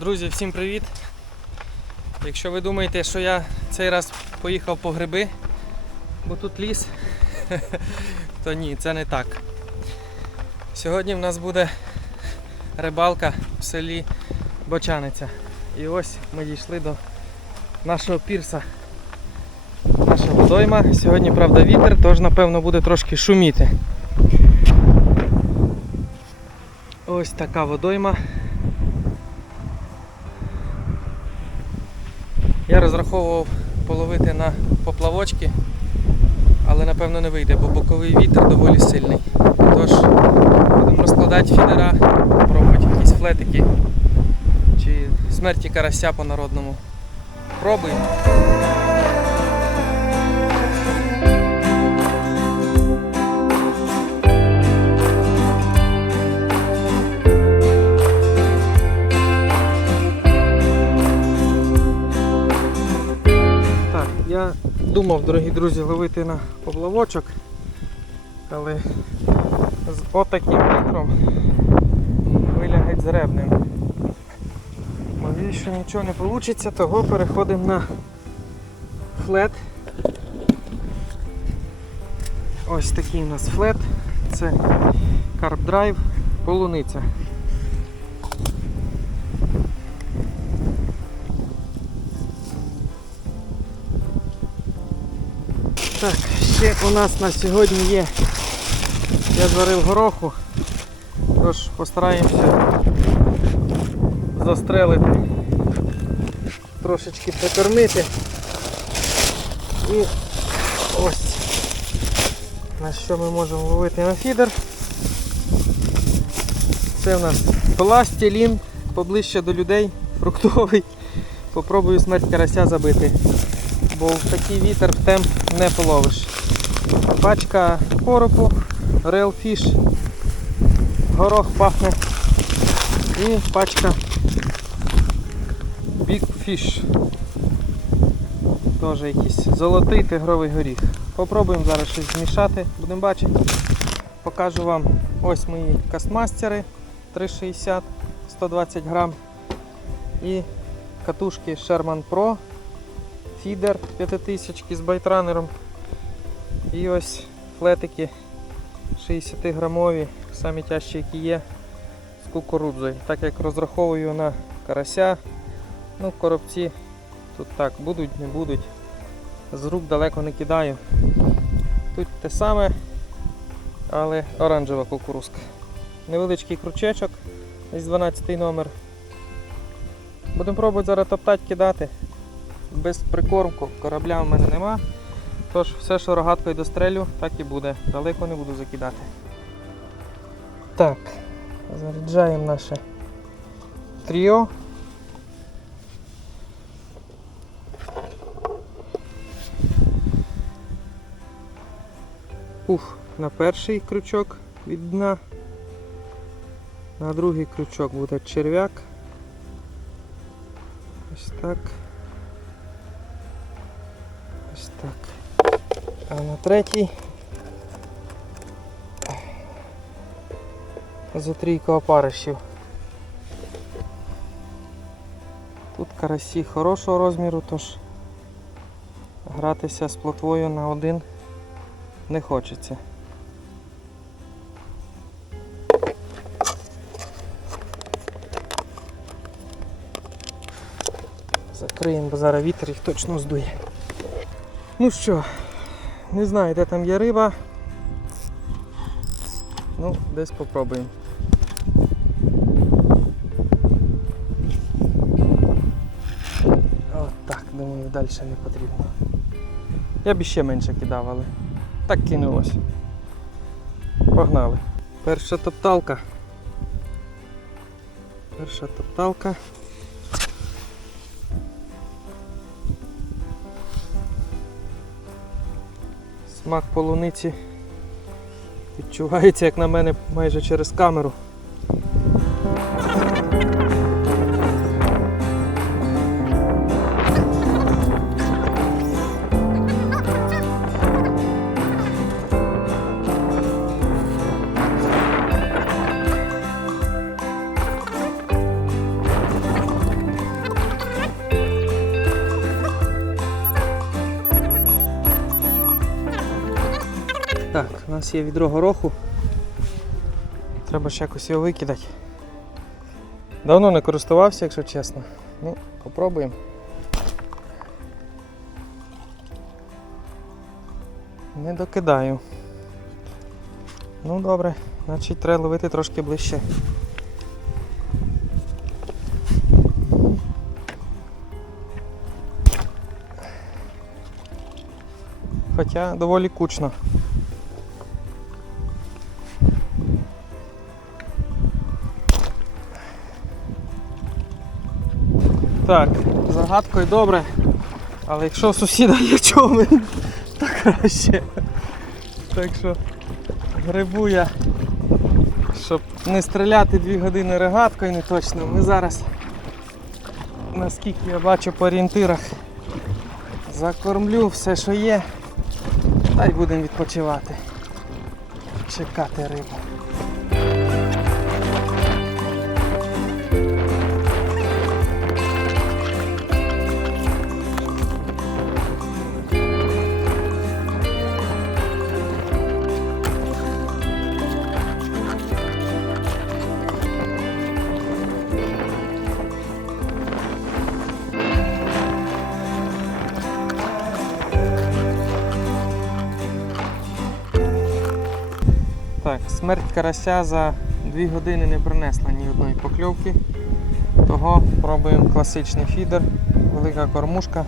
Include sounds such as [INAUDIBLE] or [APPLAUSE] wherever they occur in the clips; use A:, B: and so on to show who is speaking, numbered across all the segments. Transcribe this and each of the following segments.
A: Друзі, всім привіт! Якщо ви думаєте, що я цей раз поїхав по гриби, бо тут ліс, [LAUGHS] то ні, це не так. Сьогодні в нас буде рибалка в селі Бочаниця. І ось ми дійшли до нашого пірса. Наша водойма. Сьогодні, правда, вітер, тож напевно буде трошки шуміти. Ось така водойма. Я розраховував половити на поплавочки, але напевно не вийде, бо боковий вітер доволі сильний. Тож будемо розкладати фідера, пробувати якісь флетики чи смерті карася по народному. Пробуємо. Думав, дорогі друзі, ловити на поплавочок, але з отаким вітром вилягать зребним. Боюсь, що нічого не вийде, того переходимо на флет. Ось такий у нас флет. Це Carp Drive полуниця. Так, ще у нас на сьогодні є. Я зварив гороху, тож постараємося застрелити, трошечки прикормити. І ось на що ми можемо ловити на фідер. Це у нас пластилін, поближче до людей, фруктовий. Попробую смерть карася забити бо в такий вітер в темп не половиш. Пачка коропу, Fish, горох пахне і пачка Big Fish. Теж якийсь золотий тигровий горіх. Попробуємо зараз щось змішати, будемо бачити. Покажу вам ось мої кастмастери 360 120 грам і катушки Sherman Pro фідер 5000 з байтранером. І ось флетики 60 грамові, самі тяжчі, які є, з кукурудзою. Так як розраховую на карася, ну коробці тут так будуть, не будуть. З рук далеко не кидаю. Тут те саме, але оранжева кукурузка. Невеличкий крючечок, ось 12 номер. Будемо пробувати зараз топтати, кидати без прикормку корабля в мене нема. Тож все, що рогаткою дострелю, так і буде. Далеко не буду закидати. Так, заряджаємо наше тріо. Ух, на перший крючок від дна. На другий крючок буде черв'як. Ось так. Ось так. А на третій за трійку опаришів. Тут карасі хорошого розміру, тож гратися з плотвою на один не хочеться. Закриємо, бо зараз вітер їх точно здує. Ну що, не знаю, де там є риба. Ну, десь попробуємо. От думаю, далі не потрібно. Я б ще менше кидав, але так кинулось. Погнали. Перша топталка. Перша топталка. Смак полуниці відчувається, як на мене, майже через камеру. Так, у нас є відро гороху. Треба ще якось його викидати. Давно не користувався, якщо чесно. Ну, попробуємо. Не докидаю. Ну добре, значить треба ловити трошки ближче. Хоча доволі кучно. Так, загадкою добре. Але якщо у сусіда є човен, [LAUGHS] то краще. Так що грибу я, щоб не стріляти дві години регаткою не точно. Ми зараз, наскільки я бачу по орієнтирах, закормлю все, що є, та й будемо відпочивати. Чекати рибу. Смерть карася за 2 години не принесла ні одної покльовки. Того пробуємо класичний фідер, велика кормушка.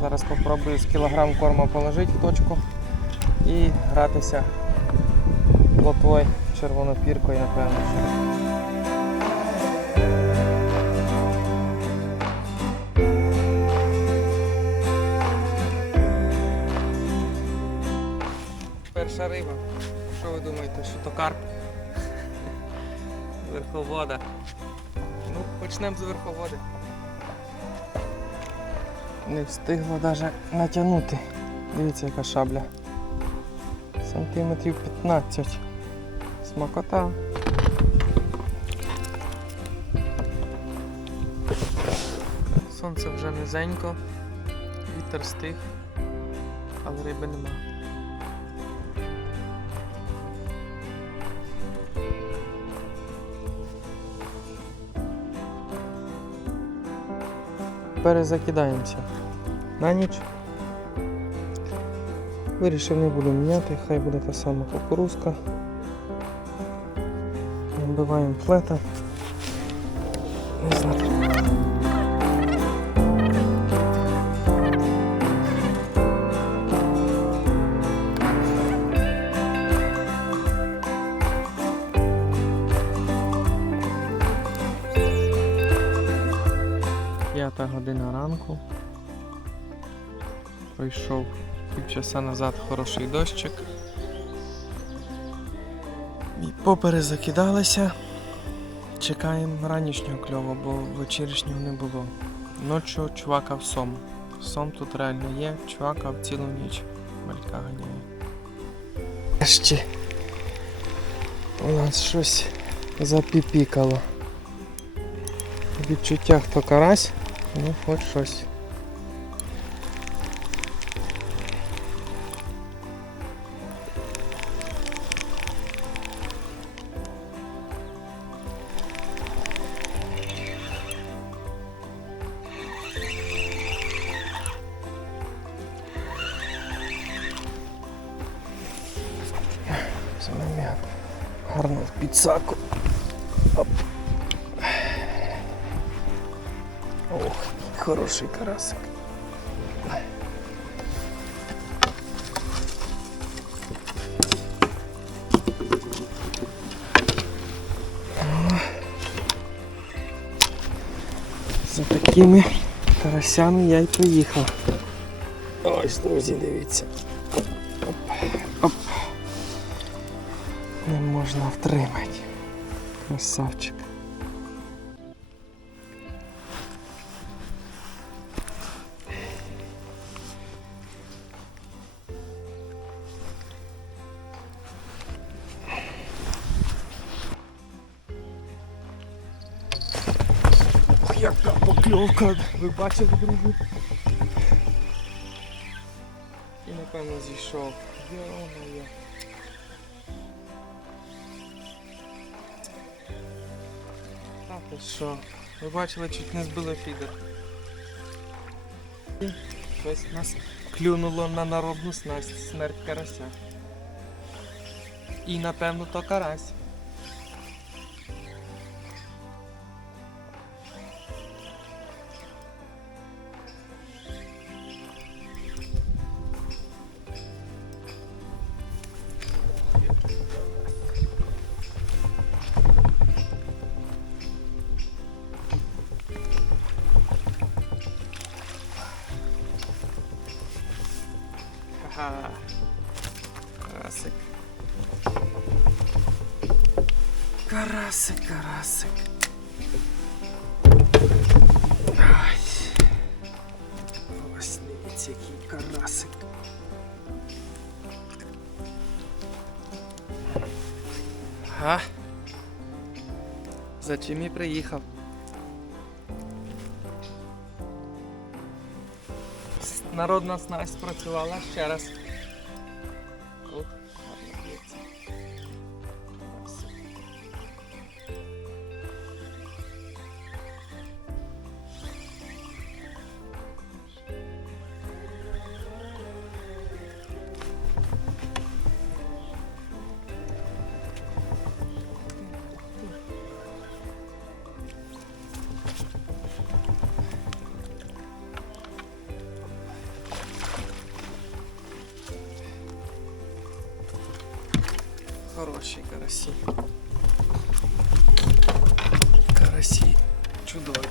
A: Зараз спробую з кілограм корма положити в точку і гратися плотвою червонопіркою, напевно. Перша риба. Що ви думаєте, що то карп? Верховода. Ну, почнемо з верховоди. Не встигло навіть натягнути. Дивіться, яка шабля. Сантиметрів 15. Смакота. Сонце вже низенько, вітер стих, але риби нема. Перезакидаємося на ніч. Вирішив не буду міняти, хай буде та сама кукурузка. Вбиваємо флета. П'ята година ранку. Пройшов півчаса назад хороший дощик. І поперезакидалися. Чекаємо ранішнього кльову, бо вечірнього не було. Ночі чувакав сом. Сом тут реально є, чувакав цілу ніч. Малька ганяє. Ще у нас щось запіпікало. В відчуттях то карась, ну хоч щось. Гарно в підсаку. Хороший карасик. За такими карасями я й поїхав. Ось, друзі, дивіться. Оп, оп. Не можна втримати. Красавчик. Яка! Ви бачили, друзі? І напевно, зійшов. Йо-моє. Та ти що? Ви бачили, чуть не збили фідер. Щось нас клюнуло на народну снасть смерть карася. І напевно то карась. Ага. Карасик. Карасик, карасик. Ай. Ось дивіться. Ага. За чим і приїхав. Народна снасть працювала ще раз. От, Хороші карасі. Карасі чудові.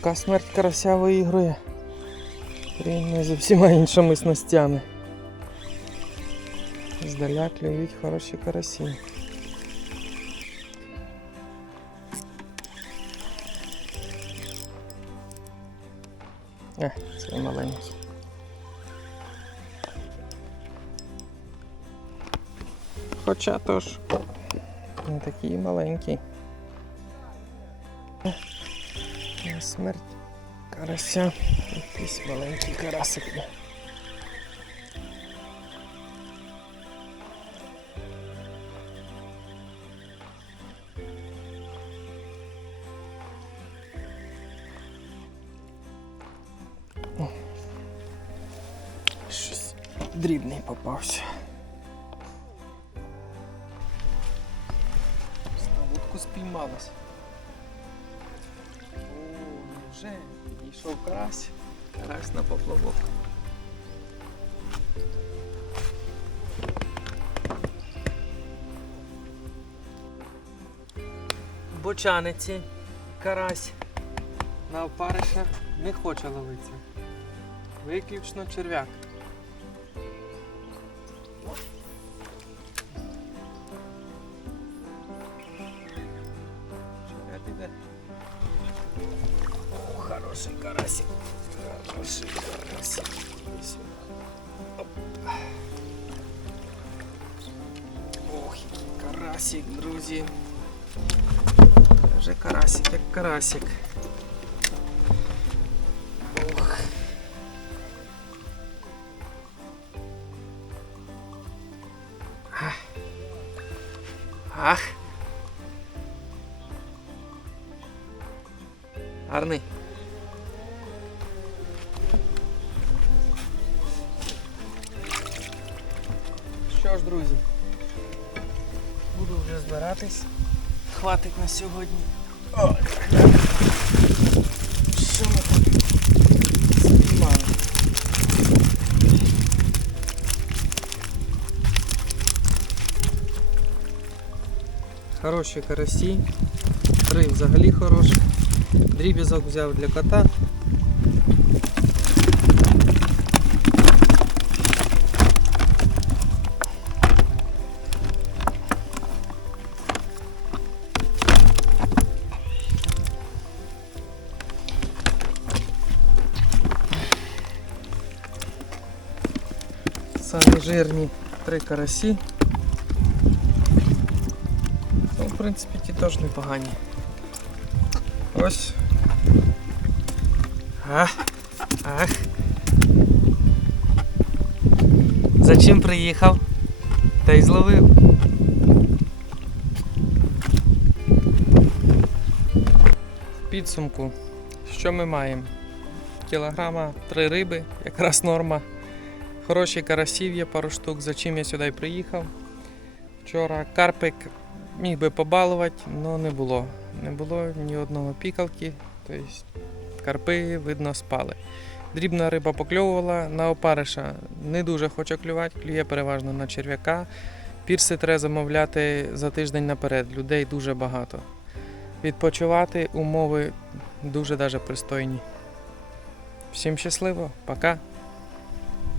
A: Поки смерть карася виігрує. Рівно з всіма іншими снастями. Здаля клюють хороші карасі. Е, це маленький. Хоча тож не такий маленький. Смерть карася. Якийсь маленький карасик. Щось дрібний попався. Карась. Карась на поплавок. Бочаниці карась на опариша не хоче ловитися. Виключно черв'як. Хороший карасик. Хороший карасик. Оп. Ох, карасик, друзі. Вже карасик, як карасик. Ох. Ах. Гарний. на сьогодні. Ой, що ми тут спіймали? Хороші карасі, три взагалі хороші. Дріб'язок взяв для кота. Самі жирні три карасі. Ну, в принципі, ті теж непогані. Ось. Ах. Ах. За чим приїхав? Та й зловив. В підсумку, що ми маємо? Кілограма три риби, якраз норма. Хороші карасів є пару штук, за чим я сюди приїхав. Вчора карпик міг би побалувати, але не було. Не було ні одного пікалки, тобто карпи, видно, спали. Дрібна риба покльовувала, на опариша не дуже хоче клювати, клює переважно на черв'яка. Пірси треба замовляти за тиждень наперед, людей дуже багато. Відпочивати умови дуже даже пристойні. Всім щасливо, пока!